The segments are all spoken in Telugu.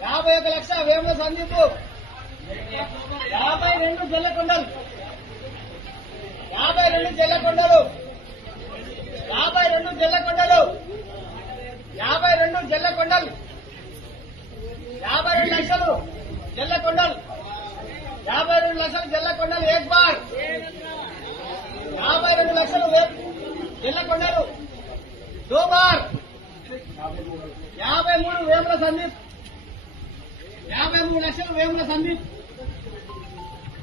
51 లక్షల వేముల సందీప్ 52 జల్లకొండలు 52 జల్లకొండలు 52 జల్లకొండలు 52 జల్లకొండలు 52 లక్షలు జల్లకొండలు 52 లక్షలు జల్లకొండలు ఏక్ బార్ 52 లక్షలు జల్లకొండలు దో బార్ 53 వేముల సందీప్ 53 లక్షలు వేముల సందీప్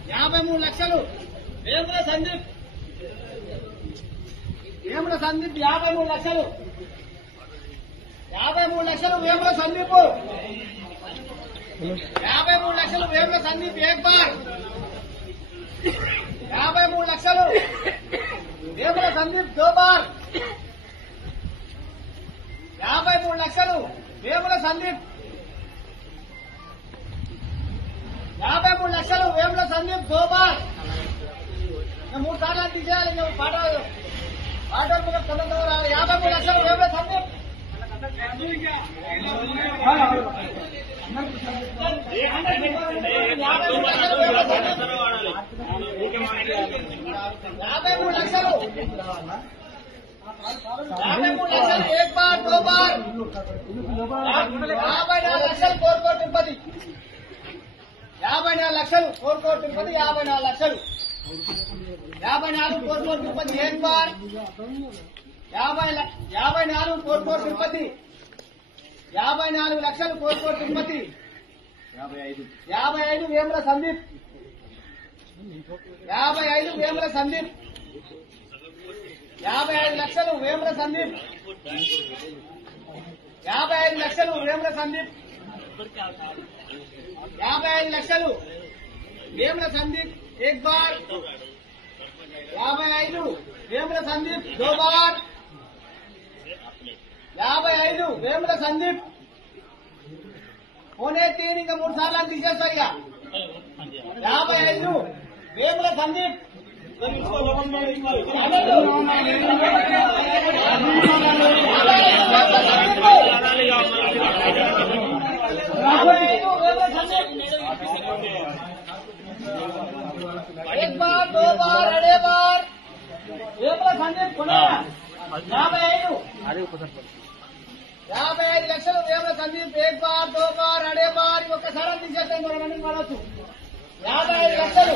53 లక్షలు వేముల సందీప్ 53 లక్షలు 53 లక్షలు వేముల సందీప్ 53 లక్షలు వేముల సందీప్ ఏక్ బార్ 53 లక్షలు వేముల సందీప్ దో బార్ 53 లక్షలు వేముల సందీప్ 53 లక్షలు వేముల సందీప్ దో బార్ 3 సార్లు తీసేయాలి పాట 53 లక్షలు వేముల సందీప్ 53 లక్షలు 53 లక్షలు ఏక్ బార్ దో బార్ 54 లక్షలు కోరుకోట తిరుపతి 54 లక్షలు కోరుకోట తిరుపతి 54 లక్షలు 54 కోరుకోట తిరుపతి ఏక్ బార్ 54 కోరుకోట తిరుపతి 54 లక్షలు కోరుకోట తిరుపతి 55 వేముల సందీప్ 55 వేముల సందీప్ 55 లక్షలు వేముల సందీప్ 55 లక్షలు వేముల సందీప్ 55 లక్షలు వేముల సందీప్ ఏక్ బార్ 55 వేముల సందీప్ దో బార్ 55 వేముల సందీప్ 3 ఇంకా 3 సార్లు తీసేస్తా ఇక 55 వేముల సందీప్ 1 बार 2 बार अड़े बार वेमुల సందీప్ 55 లక్షలు వేముల సందీప్ 1 बार 2 बार अड़े बार ఒక్కసారి తీసేస్తాం మనం వాడచ్చు 55 లక్షలు